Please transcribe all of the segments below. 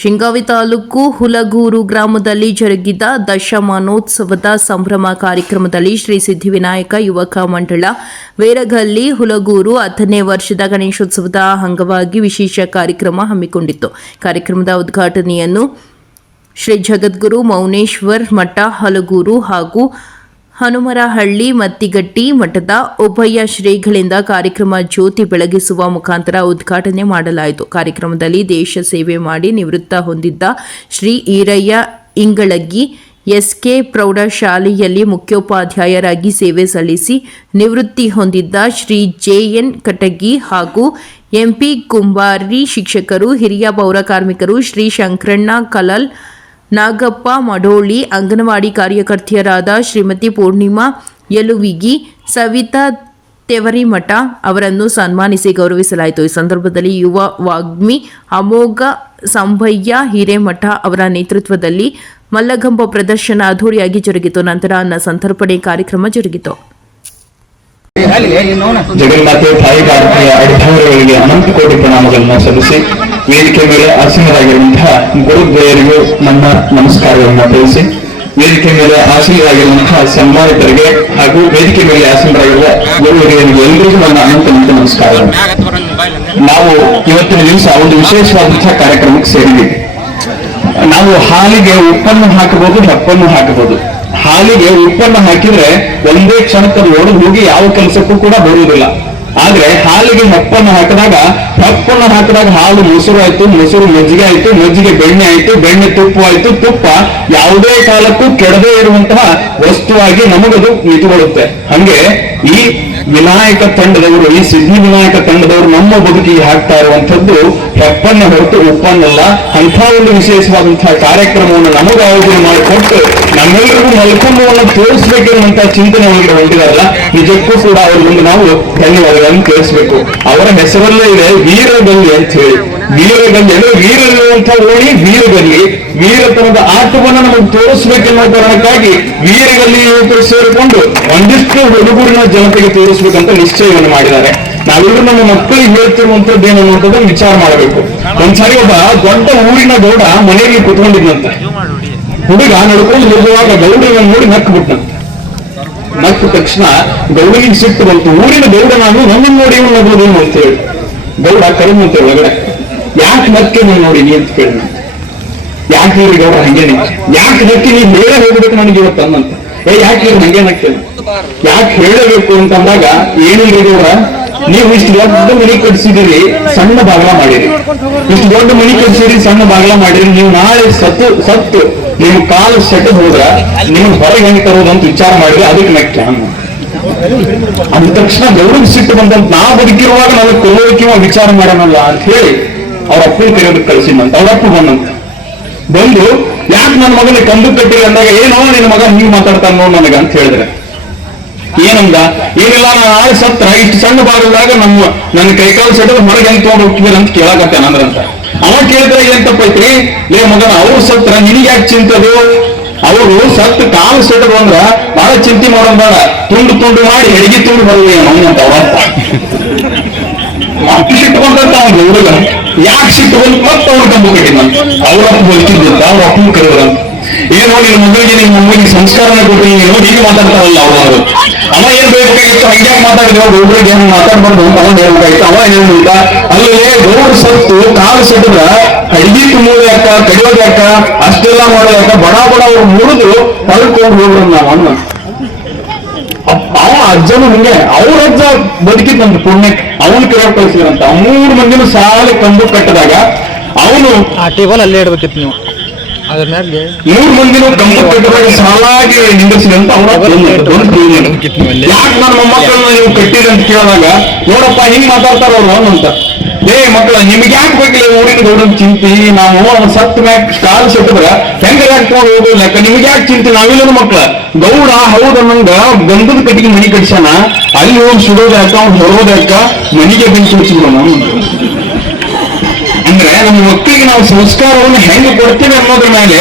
ಶಿಗ್ಗಾಂವಿ ತಾಲೂಕು ಹುಲಗೂರು ಗ್ರಾಮದಲ್ಲಿ ಜರುಗಿದ ದಶಮಾನೋತ್ಸವದ ಸಂಭ್ರಮ ಕಾರ್ಯಕ್ರಮದಲ್ಲಿ ಶ್ರೀ ಸಿದ್ಧಿವಿನಾಯಕ ಯುವಕ ಮಂಡಳ ವೇರಗಲ್ಲಿ ಹುಲಗೂರು 10ನೇ ವರ್ಷದ ಗಣೇಶೋತ್ಸವದ ಅಂಗವಾಗಿ ವಿಶೇಷ ಕಾರ್ಯಕ್ರಮ ಹಮ್ಮಿಕೊಂಡಿತ್ತು. ಕಾರ್ಯಕ್ರಮದ ಉದ್ಘಾಟನೆಯನ್ನು ಶ್ರೀ ಜಗದ್ಗುರು ಮೌನೇಶ್ವರ್ ಮಠ ಹಲಗೂರು ಹಾಗೂ ಹನುಮರಹಳ್ಳಿ ಮತ್ತಿಗಟ್ಟಿ ಮಠದ ಉಭಯ ಶ್ರೀಗಳಿಂದ ಕಾರ್ಯಕ್ರಮ ಜ್ಯೋತಿ ಬೆಳಗಿಸುವ ಮುಖಾಂತರ ಉದ್ಘಾಟನೆ ಮಾಡಲಾಯಿತು. ಕಾರ್ಯಕ್ರಮದಲ್ಲಿ ದೇಶ ಸೇವೆ ಮಾಡಿ ನಿವೃತ್ತ ಹೊಂದಿದ್ದ ಶ್ರೀ ಈರಯ್ಯ ಇಂಗಳಗಿ ಎಸ್ಕೆ ಪ್ರೌಢಶಾಲೆಯಲ್ಲಿ ಮುಖ್ಯೋಪಾಧ್ಯಾಯರಾಗಿ ಸೇವೆ ಸಲ್ಲಿಸಿ ನಿವೃತ್ತಿ ಹೊಂದಿದ್ದ ಶ್ರೀ ಜೆಎನ್ ಕಟಗಿ ಹಾಗೂ ಎಂಪಿ ಕುಂಬಾರಿ ಶಿಕ್ಷಕರು, ಹಿರಿಯ ಪೌರ ಕಾರ್ಮಿಕರು ಶ್ರೀ ಶಂಕರಣ್ಣ ಕಲಲ್, ನಾಗಪ್ಪ ಮಡೋಳಿ, ಅಂಗನವಾಡಿ ಕಾರ್ಯಕರ್ತೆಯರಾದ ಶ್ರೀಮತಿ ಪೂರ್ಣಿಮಾ ಯಲುವಿಗಿ, ಸವಿತಾ ತೆವರಿಮಠ ಅವರನ್ನು ಸನ್ಮಾನಿಸಿ ಗೌರವಿಸಲಾಯಿತು. ಈ ಸಂದರ್ಭದಲ್ಲಿ ಯುವ ವಾಗ್ಮಿ ಅಮೋಘ ಸಂಭಯ್ಯ ಹಿರೇಮಠ ಅವರ ನೇತೃತ್ವದಲ್ಲಿ ಮಲ್ಲಗಂಬ ಪ್ರದರ್ಶನ ಅದ್ದೂರಿಯಾಗಿ ಜರುಗಿತು. ನಂತರ ಅನ್ನ ಸಂತರ್ಪಣೆ ಕಾರ್ಯಕ್ರಮ ಜರುಗಿತು. ಜಗನ್ನಾಥೆ ತಾಯಿಗಾರಿಕೆಯ ಅಡಿಧಾರಗಳಿಗೆ ಅನಂತ ಕೋಟಿ ಪ್ರಣಾಮಗಳನ್ನು ಸಲ್ಲಿಸಿ ವೇದಿಕೆ ಮೇಲೆ ಆಸೀನರಾಗಿರುವಂತಹ ಗುರುದ್ವಯರಿಗೂ ನನ್ನ ನಮಸ್ಕಾರಗಳನ್ನು ತಿಳಿಸಿ, ವೇದಿಕೆ ಮೇಲೆ ಆಸೀನರಾಗಿರುವಂತಹ ಸನ್ಮಾನಿತರಿಗೆ ಹಾಗೂ ವೇದಿಕೆ ಮೇಲೆ ಆಸೀನರಾಗಿರುವ ಗುರುವರಿಯರಿಗೆ ಎಲ್ಲರಿಗೂ ನನ್ನ ಅನಂತ ನಮಸ್ಕಾರಗಳು. ನಾವು ಇವತ್ತಿನ ದಿವಸ ಒಂದು ವಿಶೇಷವಾದಂತಹ ಕಾರ್ಯಕ್ರಮಕ್ಕೆ ಸೇರಿದ್ದೀವಿ. ನಾವು ಹಾಲಿಗೆ ಉಪ್ಪನ್ನು ಹಾಕಬಹುದು, ಹೆಪ್ಪನ್ನು ಹಾಕಬಹುದು. ಹಾಲಿಗೆ ಉಪ್ಪನ್ನು ಹಾಕಿದ್ರೆ ಒಂದೇ ಕ್ಷಣಕ್ಕೆ ಒಡೆದು ಹೋಗಿ ಯಾವ ಕೆಲಸಕ್ಕೂ ಕೂಡ ಬರುವುದಿಲ್ಲ. ಆದ್ರೆ ಹಾಲಿಗೆ ಹೆಪ್ಪನ್ನು ಹಾಕಿದಾಗ ಹಾಲು ಮೊಸರು ಆಯ್ತು, ಮೊಸರು ಮಜ್ಜಿಗೆ ಆಯ್ತು, ಮಜ್ಜಿಗೆ ಬೆಣ್ಣೆ ಆಯ್ತು, ಬೆಣ್ಣೆ ತುಪ್ಪ ಆಯ್ತು, ತುಪ್ಪ ಯಾವುದೇ ಕಾಲಕ್ಕೂ ಕೆಡದೇ ಇರುವಂತಹ ವಸ್ತುವಾಗಿ ನಮಗದು ನಿಂತುಕೊಳ್ಳುತ್ತೆ. ಹಂಗೆ ಈ ವಿನಾಯಕ ತಂಡದವರು, ಈ ಸಿದ್ಧಿ ವಿನಾಯಕ ತಂಡದವರು ನಮ್ಮ ಬದುಕಿಗೆ ಹಾಕ್ತಾ ಇರುವಂತದ್ದು ಹೆಪ್ಪನ್ನ ಹೊರತು ಉಪ್ಪನ್ನಲ್ಲ. ಅಂಥ ಒಂದು ವಿಶೇಷವಾದಂತಹ ಕಾರ್ಯಕ್ರಮವನ್ನು ನಮಗೆ ಆಯೋಜನೆ ಮಾಡಿಕೊಟ್ಟು ನಮ್ಮೆಲ್ಲರಿಗೂ ಮಲ್ಕೊಂಬವನ್ನು ತೋರಿಸ್ಬೇಕೆನ್ನುವಂತಹ ಚಿಂತನೆ ಒಳಗಡೆ ಹೊಂದಿದಾರಲ್ಲ, ನಿಜಕ್ಕೂ ಕೂಡ ಅವ್ರ ಮುಂದೆ ನಾವು ಧನ್ಯವಾದಗಳನ್ನು ತಿಳಿಸ್ಬೇಕು. ಅವರ ಹೆಸರಲ್ಲೇ ಇದೆ ವೀರಗಲ್ಲಿ ಅಂತ ಹೇಳಿ. ವೀರಗಲ್ಲಿ ಅಂದ್ರೆ ವೀರಲ್ಲಿರುವಂತಹ ಓಣಿ ವೀರಗಲ್ಲಿ, ವೀರತನದ ಆಟವನ್ನು ನಮಗೆ ತೋರಿಸ್ಬೇಕೆನ್ನುವ ಕಾರಣಕ್ಕಾಗಿ ವೀರಗಲ್ಲಿ ಯುವಕರು ಸೇರಿಕೊಂಡು ಒಂದಿಷ್ಟು ಹುಡುಗೂರಿನ ಜನತೆಗೆ ತೋರಿಸ್ಬೇಕಂತ ನಿಶ್ಚಯವನ್ನು ಮಾಡಿದ್ದಾರೆ. ನಾವೆಲ್ಲರೂ ನಮ್ಮ ಮಕ್ಕಳಿಗೆ ಹೇಳ್ತಿರುವಂತದ್ದು ಏನನ್ನುವಂಥದ್ದು ವಿಚಾರ ಮಾಡಬೇಕು. ಒಂದ್ಸಾರಿ ಒಬ್ಬ ದೊಡ್ಡ ಊರಿನ ಗೌಡ ಮನೆಯಲ್ಲಿ ಕುತ್ಕೊಂಡಿದ್ನಂತೆ. ಹುಡುಗ ನಡ್ಕೊಂಡು ಹೋಗುವಾಗ ಗೌಡನ ನೋಡಿ ನಕ್ಬಿಟ್ನಂತೆ. ನಕ್ಕ ತಕ್ಷಣ ಗೌಡನಿಗೆ ಸಿಟ್ಟು ಬಂತು. ಊರಿನ ಗೌಡ ನಾನು ನನ್ನನ್ನು ನೋಡಿ ಇವನು ನಗೋದೇನು ಅಂತ ಹೇಳಿ ಗೌಡ ಕರೆದಂತೆ ಒಳಗಡೆ, ಯಾಕೆ ನಕ್ಕೆ ನಾನು ನೋಡಿ ನೀ ಅಂತ ಕೇಳಿದ. ಯಾಕೆ ಹೇಳಿ ಗೌಡ ಹಂಗೇನೆ, ಯಾಕೆ ನಕ್ಕಿ ನೀ ಬೇರೆ ಹೋಗ್ಬೇಕು ನನಗೆ ಇವತ್ತು ಅನ್ನಂತ. ಯಾಕೆ ಹೇಳಿ ಹಂಗೆ ನಕ್ಕೇನು, ಯಾಕೆ ಹೇಳಬೇಕು ಅಂತಂದಾಗ ಏನಿಲ್ಲ ಗೌಡ, ನೀವು ಇಷ್ಟು ದೊಡ್ಡ ಮನಿ ಕಟ್ಸಿದಿರಿ, ಸಣ್ಣ ಬಾಗಲ ಮಾಡಿರಿ. ಇಷ್ಟು ದೊಡ್ಡ ಮನಿ ಕಟ್ಸಿರಿ, ಸಣ್ಣ ಬಾಗಲ ಮಾಡಿರಿ. ನೀವು ನಾಳೆ ಸತ್ತು ನಿಮ್ ಕಾಲು ಸೆಟ್ ಹೋದ್ರ ನಿಮ್ ಹೊರಗೆ ಹೆಂಗೆ ತರೋದು ಅಂತ ವಿಚಾರ ಮಾಡಿದ್ರೆ ಅದಕ್ಕೆ ನಕ್ಕೆ ಅಂದ ತಕ್ಷಣ ಗೌರವ ಸಿಟ್ಟು ಬಂದಂತ, ನಾ ಬದುಕಿರುವಾಗ ನನಗೆ ಕೊಲ್ಲೋಕೆ ವಿಚಾರ ಮಾಡೋಣಲ್ಲ ಅಂತ ಹೇಳಿ ಅವ್ರ ಅಪ್ಪನ ಕರೆಯೋದಕ್ಕೆ ಕಳಿಸಿದಂತ. ಅವ್ರ ಅಪ್ಪ ಬಂದು ಯಾಕೆ ನನ್ನ ಮಗನಿಗೆ ಕಂದು ಕಟ್ಟಿಲ್ಲ ಅಂದಾಗ, ಏನೋ ನಿನ್ನ ಮಗ ಹಿಂಗ್ ಮಾತಾಡ್ತಾನ ನೋಡ್ ನನಗ ಅಂತ ಹೇಳಿದ್ರೆ, ಏನಂದ, ಏನಿಲ್ಲ ನಾನು ನಾಳೆ ಸತ್ರ ಇಷ್ಟು ಸಣ್ಣ ಭಾಗದಾಗ ನನ್ನ ಕೈಕಾಲು ಸೆಟ್ಟದ ಹೊರಗೆ ಹೆಂಗ್ ತಗೊಂಡು ಹೋಗ್ತಿದ್ದಾರೆ ಅಂತ ಕೇಳಕತ್ತೆ ಅಂದ್ರಂತ. ಅವ ಕೇಳಿದ್ರೆ ಏನ್ ತಪ್ಪೈತ್ರಿ, ಲೇ ಮಗನ ಅವ್ರು ಸತ್ರ ನಿನಗೆ ಯಾಕೆ ಚಿಂತದು, ಅವರು ಸತ್ತು ಕಾಲು ಸೆಟ್ಟದು ಅಂದ್ರ ಬಹಳ ಚಿಂತೆ ಮಾಡೋದ್ ಬೇಡ, ತುಂಡು ಮಾಡಿ ಹೆಡಿಗೆ ತುಂಡು ಬರುವೆ ಅಂತ ಅವರಪ್ಪ. ಅಪ್ಪಿ ಸಿಟ್ಟು ಬಂದಂತ ಅವ್ನು ಹುಡುಗ ಯಾಕೆ ಸಿಟ್ಟು ಬಂದು ಮತ್ತೆ ಅವ್ರು ಕಂಬ ಕಟ್ಟಿದಂತ. ಅವ್ರಪ್ಪ ಬದುಕಿದ್ದಂತ ಅವ್ರ ಅಪ್ಪನ ಕರೆದ್ರಂತ. ಏನೋ ನಿನ್ನ ಮಗಳಿಗೆ ನಿಮ್ಮ ಮಗುವಿಗೆ ಸಂಸ್ಕಾರನ ಕೊಟ್ಟು ನೀನು ಹೀಗೆ ಮಾತಾಡ್ತಾರಲ್ಲ ಅವರು. ಅವ ಏನ್ ಬೇಕಾಗಿತ್ತು, ಹಂಗ್ಯಾಕೆ ಮಾತಾಡಿದ್ರು, ಗೌಡ್ರಿಗೆ ಏನು ಮಾತಾಡ್ಬಾರ್ದು ಅಂತ ಅವನು ಹೇಳ್ಬೇಕಾಯ್ತು. ಅವ ಏನಿಲ್ಲ, ಅಲ್ಲೇ ಗೌಡ್ರ ಸತ್ತು ಕಾಲು ಸೆಟ್ಟದ ಅಡಿಗೆ ತುಂಬೋದು ಯಾಕ, ಕಡಿಯೋದು ಯಾಕ, ಅಷ್ಟೆಲ್ಲ ಮಾಡೋದು ಯಾಕ, ಬಡ ಅವ್ರು ಮುರಿದು ಹೊರಕೊಂಡು ಹೋಗ್ರು ನಾವು ಅನ್ನ. ಅವ ಅಜ್ಜನು ಹಿಂಗೆ ಅವ್ರ ಅಜ್ಜ ಬದುಕಿದ್ದಂತ ಪುಣ್ಯಕ್ಕೆ ಅವನು ಕರೆಯ ಕಳಿಸಿದ್ರಂತ. 3 ಮಂದಿನ ಸಾಲ ಕಂಬು ಕಟ್ಟದಾಗ ಅವನು ಆ ಟೇಬಲ್ ಅಲ್ಲೇ ಇಡ್ಬೇಕಿತ್ತು ನೀವು. ಅದ್ರ ಮ್ಯಾಗೆ 3 ಮಂದಿನ ಕಂಬು ಕಟ್ಟದಾಗ ಸಾಲಾಗಿ ನಿಂದಿಸಿದಂತ ಅವ್ರ ಯಾಕೆ ನನ್ನ ಮೊಮ್ಮಕ್ಕಳನ್ನ ನೀವು ಕಟ್ಟಿರಿ ಅಂತ ಕೇಳಿದಾಗ, ನೋಡಪ್ಪ ಹಿಂಗ್ ಮಾತಾಡ್ತಾರ ಅವ್ರು ಅಂತ. ಮಕ್ಕಳ ನಿಮ್ಗೆ ಯಾಕೆ ಬೇಕಿಲ್ಲ ಊರಿನ ಗೌಡನ್ ಚಿಂತಿ, ನಾವು ಸತ್ ಮ್ಯಾಕ್ ಕಾಲು ಸೆಟ್ಟಿದ್ರ ಹೆಂಗ ಹಾಕೊಂಡು ಹೋಗೋದು ಲೆಕ್ಕ, ನಿಮ್ಗೆ ಯಾಕೆ ಚಿಂತೆ, ನಾವಿಲ್ಲ ಮಕ್ಕಳ ಗೌಡ ಹೌದನ್ನಂಗ ಗಂಧದ ಕಟ್ಟಿಗೆ ಮನಿ ಕಟ್ಸಣ, ಅಲ್ಲಿ ಹೋಗಿ ಸುಡೋದ ಯಾಕ, ಅವ್ನು ಹೊರೋದ ಯಾಕ, ಮನಿಗೆ ಬೆಂಕಿ ಹಚ್ಚಿಬಿಡೋಣ. ಅಂದ್ರೆ ನಮ್ಮ ಮಕ್ಕಳಿಗೆ ನಾವು ಸಂಸ್ಕಾರವನ್ನು ಹೆಂಗೆ ಕೊಡ್ತೇವೆ ಅನ್ನೋದ್ರ ಮೇಲೆ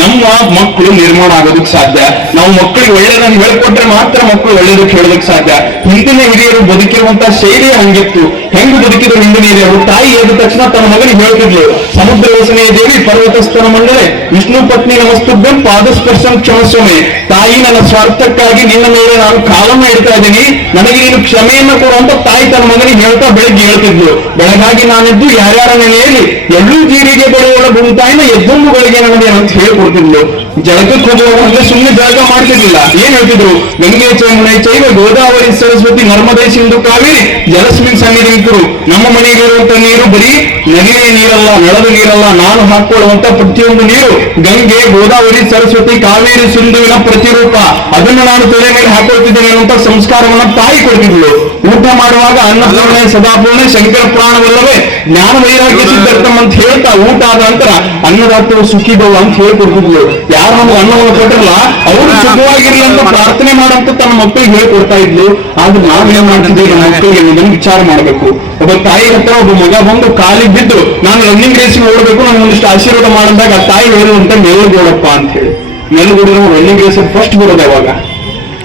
ನಮ್ಮ ಮಕ್ಕಳು ನಿರ್ಮಾಣ ಆಗೋದಕ್ಕೆ ಸಾಧ್ಯ. ನಾವು ಮಕ್ಕಳಿಗೆ ಒಳ್ಳೆದನ್ನು ಹೇಳ್ಕೊಟ್ರೆ ಮಾತ್ರ ಮಕ್ಕಳು ಒಳ್ಳೇದಕ್ಕೆ ಹೇಳೋದಕ್ಕೆ ಸಾಧ್ಯ. ಹಿಂದಿನ ಹಿರಿಯರು ಬದುಕಿರುವಂತಹ ಶೈಲಿ ಹಂಗಿತ್ತು. ಹೆಂಗ್ ಬದುಕಿದ್ರು ಹಿಂದಿನ ಹಿರಿಯರು? ತಾಯಿ ಎದ್ದ ತಕ್ಷಣ ತನ್ನ ಮಗನಿಗೆ ಹೇಳ್ತಿದ್ಲು, ಸಮುದ್ರ ವ್ಯಸನೆಯ ದೇವಿ ಪರ್ವತಸ್ಥನ ಮಂಡಳೆ ವಿಷ್ಣು ಪತ್ನಿ ನಮಸ್ತುಭ್ಯಂ ಪಾದಸ್ಪರ್ಶಂ ಕ್ಷಮಸ್ವಮೆ. ತಾಯಿ, ನನ್ನ ಸ್ವಾರ್ಥಕ್ಕಾಗಿ ನಿನ್ನ ಮೇಲೆ ನಾನು ಕಾಲನ್ನ ಇಡ್ತಾ ಇದ್ದೀನಿ, ನನಗೆ ನೀನು ಕ್ಷಮೆಯನ್ನ ಕೊಡು ಅಂತ ತಾಯಿ ತನ್ನ ಮಗನಿಗೆ ಹೇಳ್ತಾ ಬೆಳಗ್ಗೆ ಹೇಳ್ತಿದ್ಲು. ಬೆಳಗಾಗಿ ನಾನೆದ್ದು ಯಾರ್ಯಾರ ನೆನೆಯಲ್ಲಿ ಎಲ್ಲೂ ಜೀರಿಗೆ ಬೆಳೆಯೋಳ ಭೂತಾಯಿನ ಎದ್ದೊಂಬುಗಳಿಗೆ ನನಗೆ ಅಂತ ಹೇಳ್ಕೊಡ್ತಿದ್ಲು. ಜಳಕಕ್ಕೆ ಹೋಗುವಾಗ ಅಂದ್ರೆ ಸುಮ್ಮನೆ ಜಳಕ ಮಾಡ್ತಿರ್ಲಿಲ್ಲ. ಏನ್ ಹೇಳ್ತಿದ್ರು? ಗಂಗೆ ಚೈಮುನೆ ಚೈವ ಗೋದಾವರಿ ಸರಸ್ವತಿ ನರ್ಮದೇ ಸಿಂಧು ಕಾವೇರಿ ಜಲಸ್ಮಿನ್ ಸನ್ನಿಧಿ ಕುರು. ನಮ್ಮ ಮನೆಗಿರುವಂತ ನೀರು ಬರೀ ನದಿಯ ನೀರಲ್ಲ, ನಳದ ನೀರಲ್ಲ, ನಾನು ಹಾಕೊಳ್ಳುವಂತ ಪ್ರತಿಯೊಂದು ನೀರು ಗಂಗೆ, ಗೋದಾವರಿ, ಸರಸ್ವತಿ, ಕಾವೇರಿ, ಸಿಂಧುವಿನ ಪ್ರತಿರೂಪ. ಅದನ್ನು ನಾನು ತಲೆ ಮೇಲೆ ಹಾಕೊಳ್ತಿದ್ದೇನೆ ಅನ್ನುವಂತ ಸಂಸ್ಕಾರವನ್ನ ತಾಯಿ ಕೊಡ್ತಿದ್ಲು. ಊಟ ಮಾಡುವಾಗ ಅನ್ನಪೂರ್ಣೆ ಸದಾಪೂರ್ಣೆ ಶಂಕರ ಪ್ರಾಣವಲ್ಲವೇ ಜ್ಞಾನ ವೈರಾಗ್ಯ ಸಿದ್ಧಾರ್ಥಂ ಅಂತ ಹೇಳ್ತಾ ಊಟ ಆದ ನಂತರ ಅನ್ನದಾತವು ಸುಖಿದವು ಅಂತ ಹೇಳ್ಕೊಡ್ತಿದ್ಲು. ಯಾರು ನಮ್ಗೆ ಅನ್ನವನ್ನು ಕೊಟ್ಟಿರಲ್ಲ ಅವರು ಸುಖವಾಗಿರ್ಲಿ ಅಂತ ಪ್ರಾರ್ಥನೆ ಮಾಡಂತ ತನ್ನ ಮಕ್ಕಳಿಗೆ ಹೇಳ್ಕೊಡ್ತಾ ಇದ್ಲು. ಆದ್ರೆ ನಾವೇನ್ ಮಾಡ್ತಿದ್ದೀವಿ ನಮ್ಮ ಮಕ್ಕಳಿಗೆ ಅನ್ನೋದನ್ನು ವಿಚಾರ ಮಾಡ್ಬೇಕು. ಒಬ್ಬ ತಾಯಿ ಹತ್ರ ಒಬ್ಬ ಮಗ ಬಂದು ಕಾಲಿಗೆ ಬಿದ್ದು ನಾನು ರನ್ನಿಂಗ್ ರೇಸಿಗೆ ಓಡಬೇಕು, ನಾನು ಒಂದಿಷ್ಟು ಆಶೀರ್ವಾದ ಮಾಡಿದಾಗ ಆ ತಾಯಿ ಹೇಳುವಂತ ಮೆಲುಗೋಡಪ್ಪ ಅಂತ ಹೇಳಿ. ಮೆಲುಗೋಡಿನ ರನ್ನಿಂಗ್ ರೇಸ್ ಫಸ್ಟ್ ಬರೋದು ಯಾವಾಗ?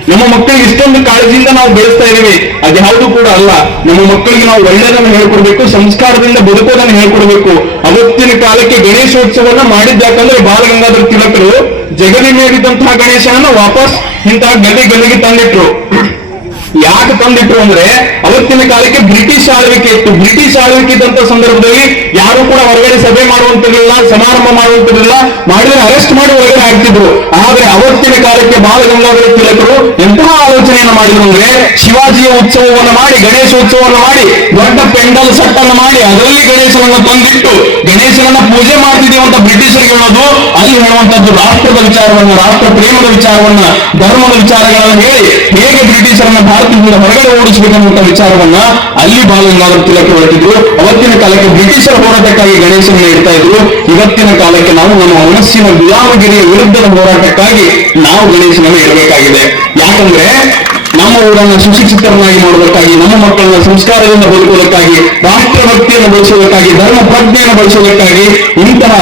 ನಮ್ಮ ಮಕ್ಕಳಿಗೆ ಇಷ್ಟೊಂದು ಕಾಳಜಿಯಿಂದ ನಾವು ಬೆಳೆಸ್ತಾ ಇದೀವಿ. ಅದ್ಯಾವುದು ಕೂಡ ಅಲ್ಲ. ನಮ್ಮ ಮಕ್ಕಳಿಗೆ ನಾವು ಒಳ್ಳೆಯದನ್ನು ಹೇಳ್ಕೊಡ್ಬೇಕು, ಸಂಸ್ಕಾರದಿಂದ ಬದುಕೋದನ್ನು ಹೇಳ್ಕೊಡ್ಬೇಕು. ಅವತ್ತಿನ ಕಾಲಕ್ಕೆ ಗಣೇಶೋತ್ಸವನ್ನ ಮಾಡಿದ್ಯಾಕಂದ್ರೆ ಬಾಲಗಂಗಾಧರ ತಿಲಕರು ಜಗಲಿ ಮೇಲಿದ್ದಂತಹ ಗಣೇಶನನ್ನ ವಾಪಸ್ ಇಂತಹ ಗಲ್ಲಿಗೆ ತಂದಿಟ್ರು. ಯಾಕೆ ತಂದಿಟ್ರು ಅಂದ್ರೆ ಅವತ್ತಿನ ಕಾಲಕ್ಕೆ ಬ್ರಿಟಿಷ್ ಆಳ್ವಿಕೆ ಇತ್ತು. ಬ್ರಿಟಿಷ್ ಆಳ್ವಿಕೆ ಇದ್ದಂತ ಸಂದರ್ಭದಲ್ಲಿ ಯಾರು ಕೂಡ ಹೊರಗಡೆ ಸಭೆ ಮಾಡುವಂತಿರಲಿಲ್ಲ, ಸಮಾರಂಭ ಮಾಡುವಂತಿರಲಿಲ್ಲ, ಮಾಡಿದ್ರೆ ಅರೆಸ್ಟ್ ಮಾಡಿ ಹೊರಗಡೆ ಹಾಕ್ತಿದ್ರು. ಆದ್ರೆ ಅವತ್ತಿನ ಕಾಲಕ್ಕೆ ಬಾಲಗಂಗಾಧರ ತಿಲಕರು ಎಂತಹ ಆಲೋಚನೆಯನ್ನು ಮಾಡಿದ್ರು ಅಂದ್ರೆ ಶಿವಾಜಿಯ ಉತ್ಸವವನ್ನು ಮಾಡಿ, ಗಣೇಶೋತ್ಸವವನ್ನು ಮಾಡಿ, ದೊಡ್ಡ ಪೆಂಡಲ್ ಸೆಟ್ ಅನ್ನು ಮಾಡಿ ಅದರಲ್ಲಿ ಗಣೇಶನನ್ನು ತಂದಿಟ್ಟು ಗಣೇಶನನ್ನ ಪೂಜೆ ಮಾಡ್ತಿದ್ದೀವಿ ಅಂತ ಬ್ರಿಟಿಷರಿಗೆ ಹೇಳೋದು, ಅಲ್ಲಿ ಹೇಳುವಂತದ್ದು ರಾಷ್ಟ್ರದ ವಿಚಾರವನ್ನ, ರಾಷ್ಟ್ರ ಪ್ರೇಮದ ವಿಚಾರವನ್ನ, ಧರ್ಮದ ವಿಚಾರಗಳನ್ನು ಹೇಳಿ ಹೇಗೆ ಬ್ರಿಟಿಷರನ್ನ ಭಾರತದಿಂದ ಹೊರಗಡೆ ಓಡಿಸಬೇಕನ್ನುವಂತ ವಿಚಾರವನ್ನ ಅಲ್ಲಿ ಬಾಲಗಂಗಾಧರ ತಿಲಕ್ ಹೊರಟಿದ್ರು. ಅವತ್ತಿನ ಕಾಲಕ್ಕೆ ಬ್ರಿಟಿಷರ ಹೋರಾಟಕ್ಕಾಗಿ ಗಣೇಶನ ಇಡ್ತಾ ಇದ್ರು. ಇವತ್ತಿನ ಕಾಲಕ್ಕೆ ನಾವು ನಮ್ಮ ಮನಸ್ಸಿನ ಗುಲಾಮಗಿರಿಯ ವಿರುದ್ಧದ ಹೋರಾಟಕ್ಕಾಗಿ ನಾವು ಗಣೇಶನನ್ನು ಇಡಬೇಕಾಗಿದೆ. ಯಾಕಂದ್ರೆ ನಮ್ಮ ಊರನ್ನ ಸುಶಿಕ್ಷಿತರನ್ನಾಗಿ ಮಾಡುವುದಕ್ಕಾಗಿ, ನಮ್ಮ ಮಕ್ಕಳನ್ನ ಸಂಸ್ಕಾರದಿಂದ ಬದುಕುವುದಕ್ಕಾಗಿ, ರಾಷ್ಟ್ರಭಕ್ತಿಯನ್ನು ಬೆಳೆಸುವುದಕ್ಕಾಗಿ, ಧರ್ಮ ಪ್ರಜ್ಞೆಯನ್ನು ಬೆಳೆಸುವುದಕ್ಕಾಗಿ ಇಂತಹ